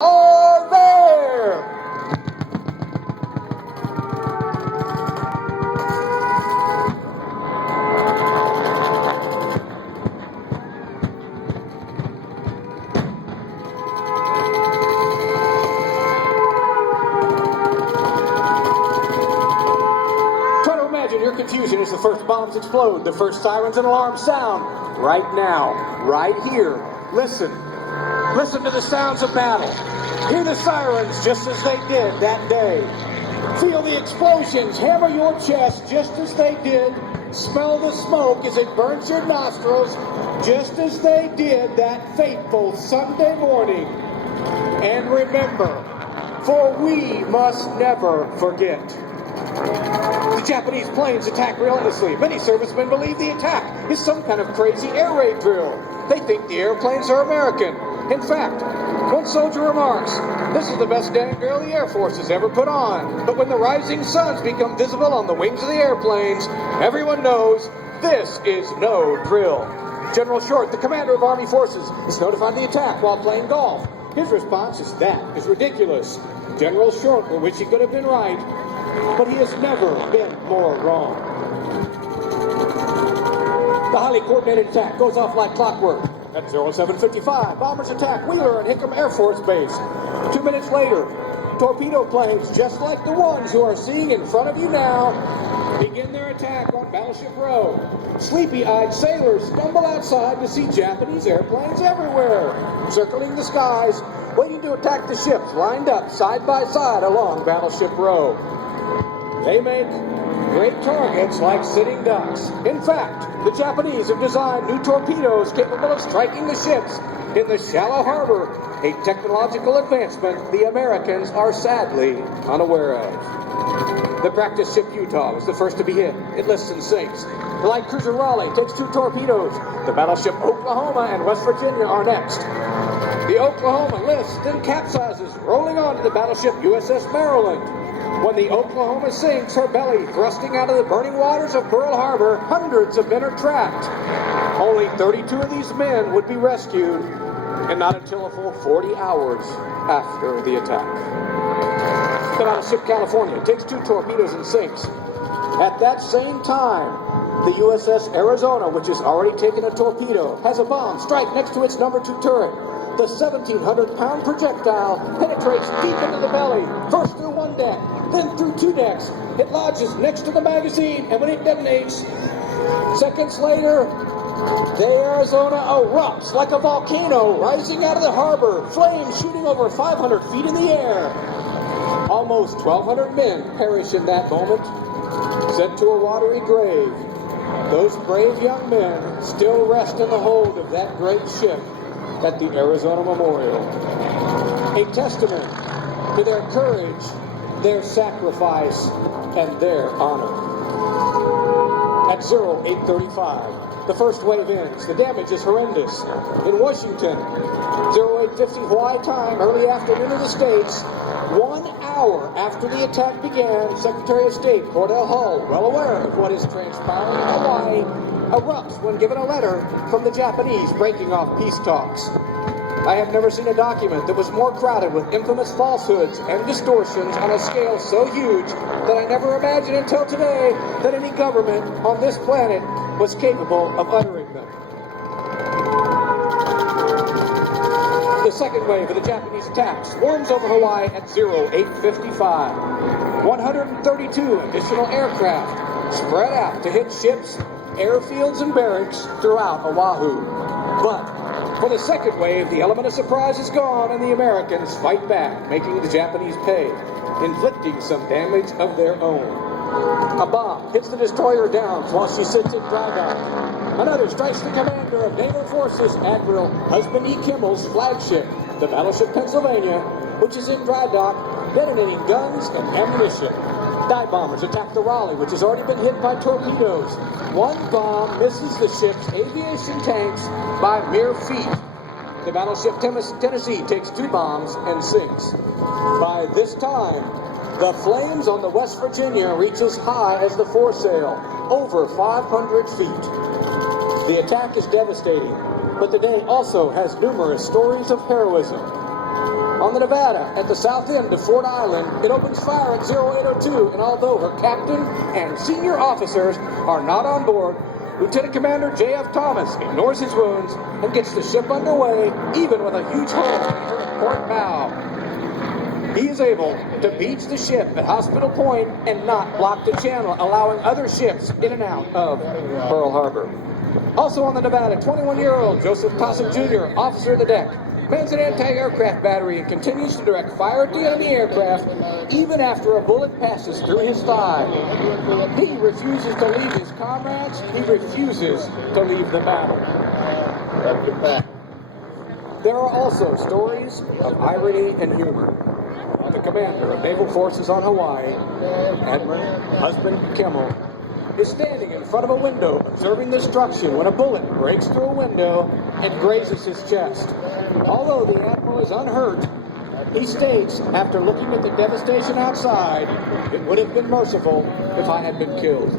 are there. Try to imagine your confusion as the first bombs explode, the first sirens and alarms sound. Right now, right here. Listen. Listen to the sounds of battle. Hear the sirens just as they did that day. Feel the explosions hammer your chest just as they did. Smell the smoke as it burns your nostrils just as they did that fateful Sunday morning. And remember, for we must never forget. The Japanese planes attack relentlessly. Many servicemen believe the attack is some kind of crazy air raid drill. They think the airplanes are American. In fact, one soldier remarks, "This is the best damn drill the Air Force has ever put on." But when the rising suns become visible on the wings of the airplanes, everyone knows this is no drill. General Short, the commander of Army Forces, is notified of the attack while playing golf. His response is, "That is ridiculous." General Short will wish he could have been right, but he has never been more wrong. The highly coordinated attack goes off like clockwork. At 07:55, bombers attack Wheeler and Hickam Air Force Base. 2 minutes later, torpedo planes, just like the ones you are seeing in front of you now, begin their attack on Battleship Row. Sleepy-eyed sailors stumble outside to see Japanese airplanes everywhere, circling the skies, waiting to attack the ships lined up side by side along Battleship Row. They make great targets like sitting ducks. In fact, the Japanese have designed new torpedoes capable of striking the ships in the shallow harbor, a technological advancement the Americans are sadly unaware of. The practice ship Utah was the first to be hit. It lists and sinks. The light cruiser Raleigh takes 2 torpedoes. The battleship Oklahoma and West Virginia are next. The Oklahoma lists and capsizes, rolling on to the battleship USS Maryland. When the Oklahoma sinks, her belly thrusting out of the burning waters of Pearl Harbor, hundreds of men are trapped. Only 32 of these men would be rescued, and not until a full 40 hours after the attack. The battleship California takes 2 torpedoes and sinks. At that same time, the USS Arizona, which has already taken a torpedo, has a bomb strike next to its number 2 turret. The 1,700-pound projectile penetrates deep into the belly, first through 1 deck, then through 2 decks. It lodges next to the magazine, and when it detonates, seconds later, the Arizona erupts like a volcano rising out of the harbor, flames shooting over 500 feet in the air. Almost 1,200 men perish in that moment, sent to a watery grave. Those brave young men still rest in the hold of that great ship at the Arizona Memorial. A testament to their courage, their sacrifice, and their honor. At 08:35, the first wave ends. The damage is horrendous. In Washington, 08:50 Hawaii time, early afternoon of the States, 1 hour after the attack began, Secretary of State Cordell Hull, well aware of what is transpiring in Hawaii, erupts when given a letter from the Japanese breaking off peace talks. I have never seen a document that was more crowded with infamous falsehoods and distortions on a scale so huge that I never imagined until today that any government on this planet was capable of uttering them. The second wave of the Japanese attack swarms over Hawaii at 08:55. 132 additional aircraft spread out to hit ships, airfields, and barracks throughout Oahu. But for the second wave, the element of surprise is gone, and the Americans fight back, making the Japanese pay, inflicting some damage of their own. A bomb hits the destroyer Downs while she sits in dry dock. Another strikes the commander of Naval Forces, Admiral Husband E. Kimmel's flagship, the battleship Pennsylvania, which is in dry dock, detonating guns and ammunition. Dive bombers attack the Raleigh, which has already been hit by torpedoes. One bomb misses the ship's aviation tanks by mere feet. The battleship Tennessee takes 2 bombs and sinks. By this time, the flames on the West Virginia reach as high as the foresail, over 500 feet. The attack is devastating, but the day also has numerous stories of heroism. On the Nevada, at the south end of Fort Island, it opens fire at 0802, and although her captain and senior officers are not on board, Lieutenant Commander J.F. Thomas ignores his wounds and gets the ship underway, even with a huge hole in her port bow. He is able to beach the ship at Hospital Point and not block the channel, allowing other ships in and out of Pearl Harbor. Also on the Nevada, 21-year-old Joseph Tossick Jr., officer of the deck, mans an anti-aircraft battery and continues to direct fire at the enemy aircraft even after a bullet passes through his thigh. He refuses to leave his comrades. He refuses to leave the battle. That's a fact. There are also stories of irony and humor. The commander of naval forces on Hawaii, Admiral Husband Kimmel, is standing in front of a window observing destruction when a bullet breaks through a window and grazes his chest. Although the Admiral is unhurt, he states, after looking at the devastation outside, it would have been merciful if I had been killed.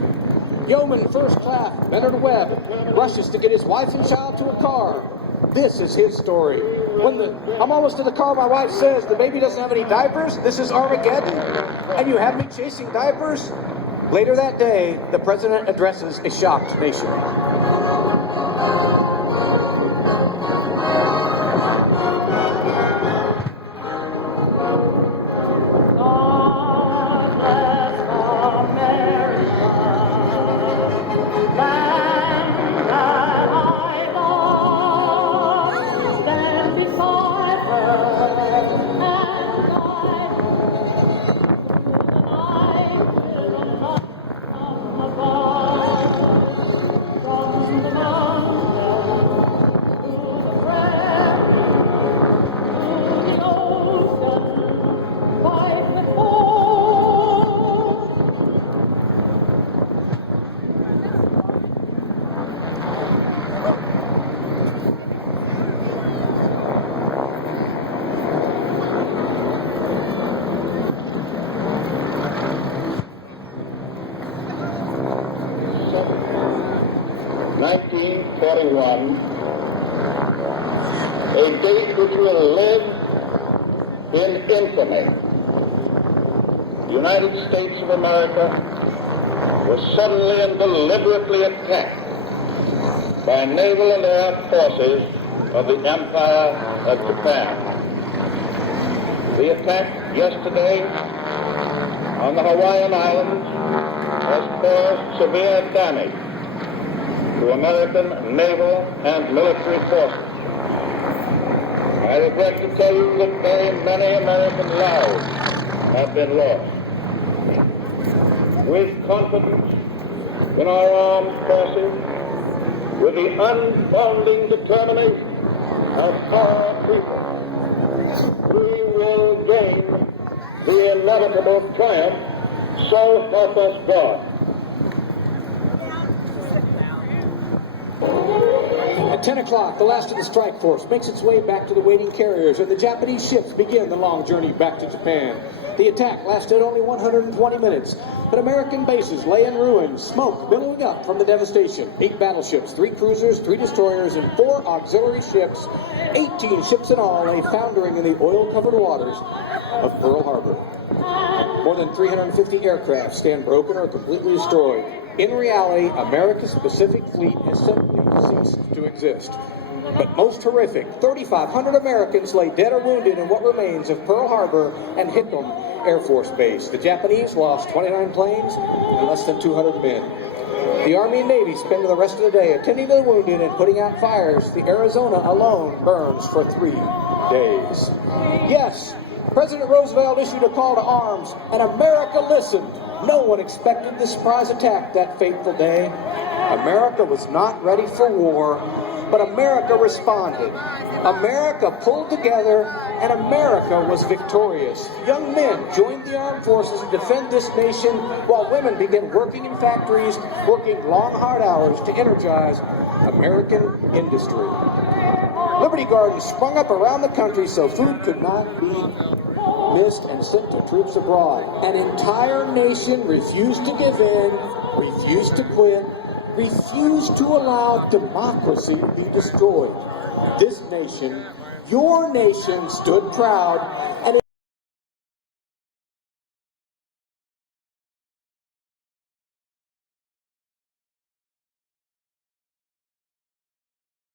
Yeoman First Class Leonard Webb rushes to get his wife and child to a car. This is his story. I'm almost to the car, my wife says, the baby doesn't have any diapers, this is Armageddon, and you have me chasing diapers? Later that day, the president addresses a shocked nation. A date which will live in infamy. The United States of America was suddenly and deliberately attacked by naval and air forces of the Empire of Japan. The attack yesterday on the Hawaiian Islands has caused severe damage to American naval and military forces. I regret to tell you that very many American lives have been lost. With confidence in our armed forces, with the unbounding determination of our people, we will gain the inevitable triumph, so help us God. At 10 o'clock, the last of the strike force makes its way back to the waiting carriers, and the Japanese ships begin the long journey back to Japan. The attack lasted only 120 minutes, but American bases lay in ruins, smoke billowing up from the devastation. 8 battleships, 3 cruisers, 3 destroyers, and 4 auxiliary ships, 18 ships in all, lay foundering in the oil-covered waters of Pearl Harbor. More than 350 aircraft stand broken or completely destroyed. In reality, America's Pacific Fleet has simply ceased to exist. But most horrific, 3,500 Americans lay dead or wounded in what remains of Pearl Harbor and Hickam Air Force Base. The Japanese lost 29 planes and less than 200 men. The Army and Navy spend the rest of the day attending to the wounded and putting out fires. The Arizona alone burns for 3 days. Yes, President Roosevelt issued a call to arms, and America listened. No one expected the surprise attack that fateful day. America was not ready for war, but America responded. America pulled together, and America was victorious. Young men joined the armed forces to defend this nation, while women began working in factories, working long, hard hours to energize American industry. Liberty Gardens sprung up around the country so food could not be missed and sent to troops abroad. An entire nation refused to give in, refused to quit, refused to allow democracy to be destroyed. This nation your nation stood proud and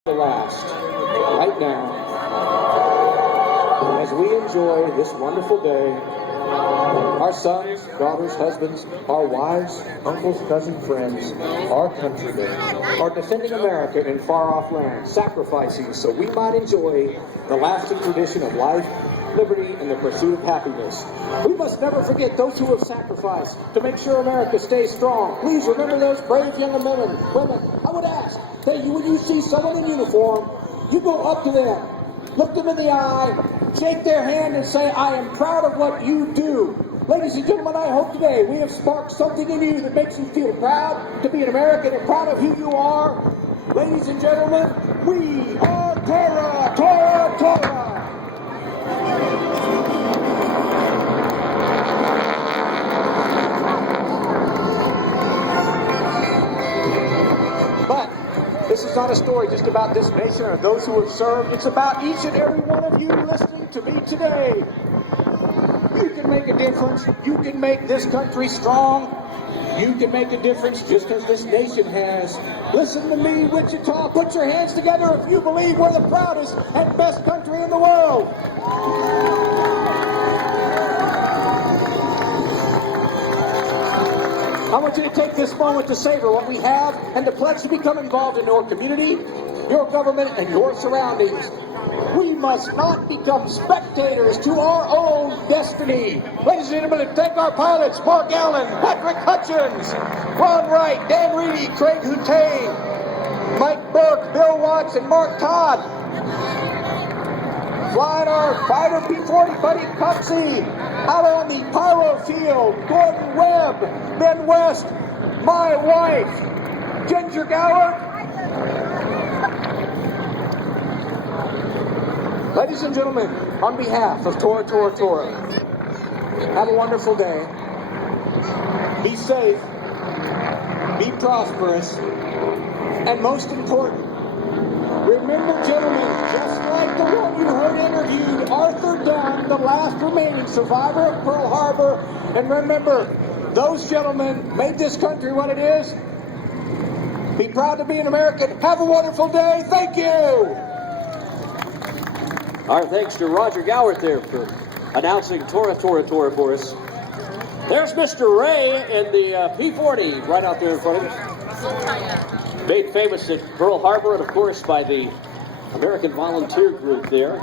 the last, right now, as we enjoy this wonderful day, our sons, daughters, husbands, our wives, uncles, cousins, friends, our countrymen are defending America in far-off lands, sacrificing so we might enjoy the lasting tradition of life, liberty, and the pursuit of happiness. We must never forget those who have sacrificed to make sure America stays strong. Please remember those brave young women. I would ask that when you see someone in uniform, you go up to them, look them in the eye, shake their hand, and say, I am proud of what you do. Ladies and gentlemen, I hope today we have sparked something in you that makes you feel proud to be an American and proud of who you are. Ladies and gentlemen, we are Tora Tora Tora! But this is not a story just about this nation or those who have served. It's about each and every one of you listening to me today. You can make a difference. You can make this country strong. You can make a difference just as this nation has. Listen to me, Wichita. Put your hands together if you believe we're the proudest and best country in the world. I want you to take this moment to savor what we have and to pledge to become involved in your community, your government, and your surroundings. We must not become spectators to our own destiny. Ladies and gentlemen, thank our pilots, Mark Allen, Patrick Hutchins, Ron Wright, Dan Reedy, Craig Hutain, Mike Burke, Bill Watts, and Mark Todd. Flying our fighter P-40 Buddy Coxey. Out on the pyro field, Gordon Webb, Ben West, my wife, Ginger Gower. Ladies and gentlemen, on behalf of Tora Tora Tora, have a wonderful day. Be safe, be prosperous, and most important, remember, gentlemen, just like the one you heard interviewed, Arthur Dunn, the last remaining survivor of Pearl Harbor, and remember, those gentlemen made this country what it is. Be proud to be an American. Have a wonderful day. Thank you. Our thanks to Roger Gowert there for announcing Tora Tora Tora for us. There's Mr. Ray in the P-40 right out there in front of us. Made famous at Pearl Harbor and, of course, by the American Volunteer Group there.